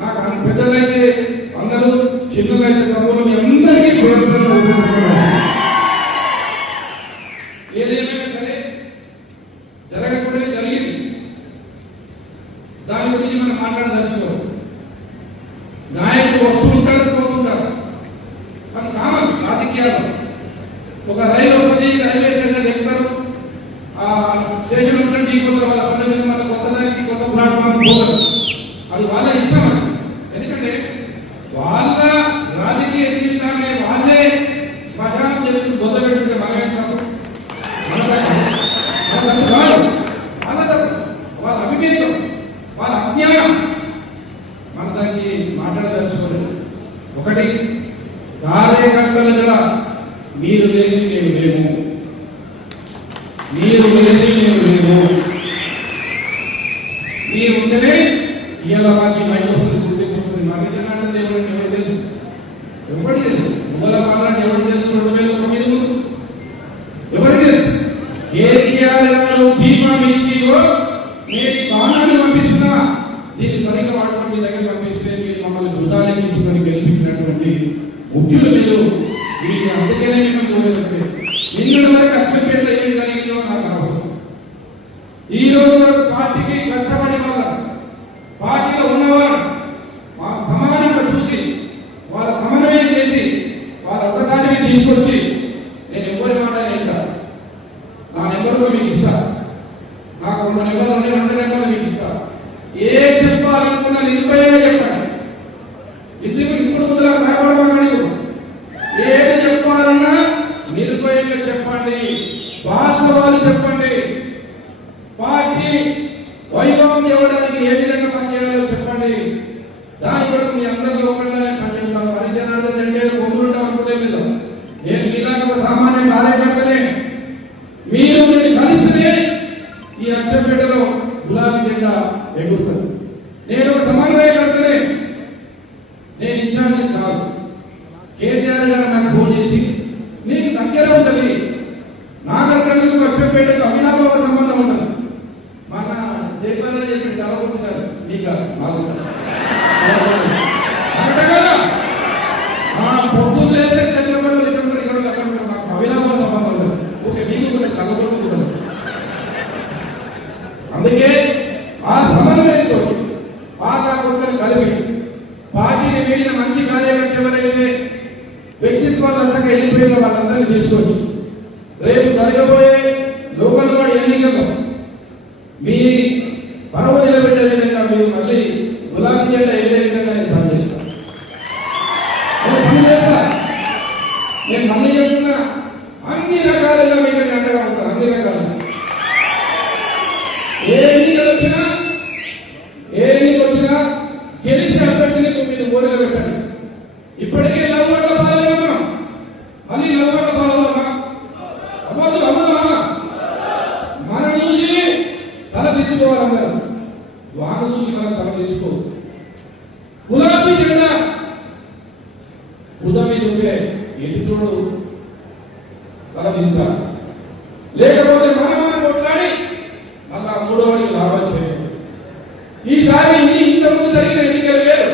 నాకు పెద్దలైతే అందరూ చిన్నలైతే తప్పులు మీ అందరికీ పేరు ఏదేమైనా సరే జరగకూడదు జరిగింది. దాని గురించి మనం మాట్లాడదలుచుకోవాలి. నాయకులు వస్తుంటారు పోతుంటారు. అది కామన్ రాజకీయాలు. ఒక రైలు వస్తుంది రైల్వే స్టేషన్ ఎక్కుతారు ఆ స్టేషన్ ఉంటే దిగిపోతారు వాళ్ళ పండుగ మన కొత్త దానికి కొత్త ప్లాట్ఫామ్ పోతారు అది వాళ్ళ ఇష్టం అది ఎందుకంటే వాళ్ళ రాజకీయ జీవితాన్ని వాళ్ళే శ్మశానం చేసుకుని బొద్ద పెట్టుకుంటే మనమేం తప్పు మన తప్పు. మన తప్పు కాదు వాళ్ళ తప్పు వాళ్ళ అవివేకం వాళ్ళ అజ్ఞానం మన దానికి మాట్లాడదలుచుకోలేదు ఒకటి కార్యకర్తలు కార్యకర్తలుగా మీరు లేని నేను లేము మీరు లేని నేను లేము మీరు ఉంటేనే ఇవాళ మాకు మైండ్ వస్తుంది గుర్తింపు వస్తుంది. మాకు తిన్నాడు దేవుడు ఎవరికి తెలుసు? ఎవరికి తెలుసు? ముగల మహారాజు ఎవరికి తెలుసు? రెండు వేల తొమ్మిది ముందు. ఎవరికి తెలుసు? కేసీఆర్ గారు భీమా ఇచ్చిరో నేను ఈ బాణాన్ని పంపిస్తున్నా. దీన్ని సరిగ్గా వాడుకొని మీ దగ్గర పంపిస్తున్నా మీరు మమ్మల్ని భుజాలకి ఇచ్చుకొని చేసినటువంటి ముఖ్యులు మీరు వీళ్ళు అందుకనే మిమ్మల్ని కోరేదంటే నిన్నటి వరకు అచ్చపేట ఏం జరిగిందో నాకు అవసరం ఈ రోజు వరకు పార్టీకి కష్టపడి వాళ్ళ పార్టీలో ఉన్నవారు వాళ్ళ సమానంగా చూసి వాళ్ళ సమన్వయం చేసి వాళ్ళ ఒకదాటిని తీసుకొచ్చి నేను ఎవరి మాట ఏంటా నా నెంబర్ మీకు ఇస్తా. నాకు రెండు నెంబర్లు ఉండే రెండు నెంబర్లు మీకు ఇస్తా. ఏ చెప్పాలనుకున్నా నిర్భయంగా చెప్పండి ఇందుకు ఇప్పుడు ముందు భయపడమని ఏది చెప్పాలన్నా నిర్భయంగా చెప్పండి వాస్తవాలు చెప్పండి పార్టీ వైభవం ఇవ్వడానికి ఏ విధంగా పనిచేయాలో చెప్పండి దాని కొరకు మీ అందరిలో ఒకళ్ళనే పనిచేస్తాను పరిజనాలు అంటే కొమ్ములుంటాం అనుకునే లేదు నేను మీలాగా ఒక సామాన్య కార్యకర్తనే మీరు నేను కలిస్తేనే ఈ అచ్చపేటలో గులాబీ జెండా ఎగురుతుంది. వ్యక్తిత్వాలు నచ్చక వెళ్ళిపోయిన వాళ్ళందరినీ తీసుకోవచ్చు రేపు జరగబోయే లోకల్ బాడీ ఎన్నికల్లో మీ పరువు నిలబెట్టే విధంగా మీరు మళ్ళీ గులాబీ జెండా ఎగిరే విధంగా నేను పనిచేస్తాను నేను పని నేను మళ్ళీ చెప్తున్నా అన్ని రకాలుగా మీకు అండగా ఉంటాను అన్ని రకాలు తెచ్చుకోవాలి అందరూ చూసి మనం తల తెచ్చుకో గులాబీ జెండా భుజం మీద ఉంటే ఎదుటోడు తల దించాలి. లేకపోతే మనం మనం కొట్లాడి మళ్ళా మూడో వాడికి లాభం చేయాలి ఈసారి ఇన్ని ఇంతకుముందు జరిగిన ఎన్నికలు వేరు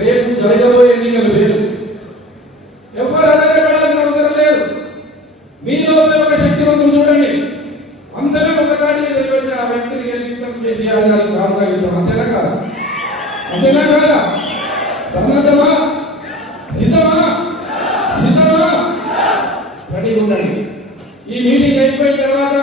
రేపు జరగబోయే ఎన్నికలు వేరు ఎవరు అధైర్యపడాల్సిన అవసరం లేదు మీలో ఒక శక్తివంతులు చూడండి అందరం ఒక తాటి మీద నిలబెట్టి ఆ వ్యక్తిని గెలిపిస్తాం కేసీఆర్ గారు కాదు కాగితం అంతేనా కాదా అంతేనా కాదా సన్నద్ధమా సిద్ధమా? సిద్ధమా? రెడీ ఉండండి. ఈ మీటింగ్ అయిపోయిన తర్వాత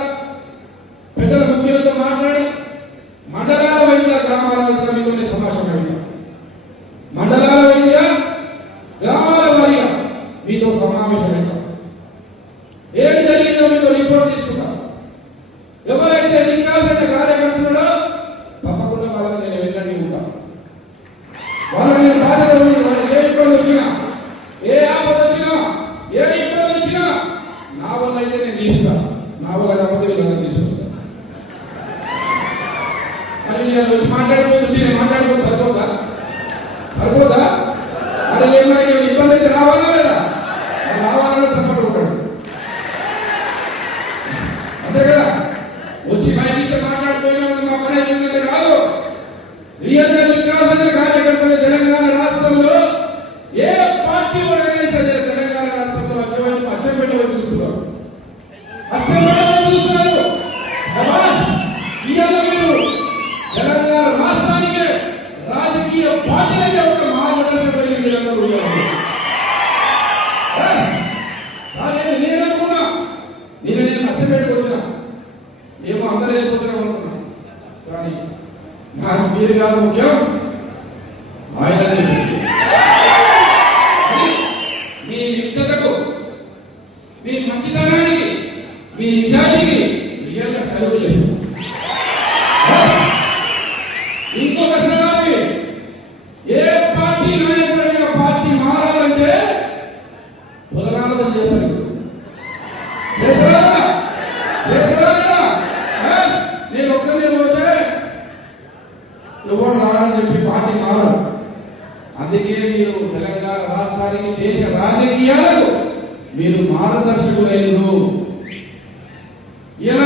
తీస్తా నా వల్ల కాకపోతే వీళ్ళందరూ తీసుకొస్తా. మరి వచ్చి మాట్లాడిపోతుంటే నేను మీరు కాదు ముఖ్యం. ఆయన చెప్పి మీ యుక్తతకు మీ మంచితనానికి మీ నిజానికి రియల్గా సెలవులు చేస్తాం ఇంకొకసారి ఏ పార్టీ నాయకుడైనా పార్టీ మారాలంటే పునరాలోచన చేస్తారు చేస్తారా చేస్తారా లేదా? ఆ? నేను ఒక్కనే పోతే ఎవరు రాడని చెప్పి పార్టీ మారరు అందుకే మీరు తెలంగాణ రాష్ట్రానికి దేశ రాజకీయాలకు మీరు మార్గదర్శకులైనరు. ఇలా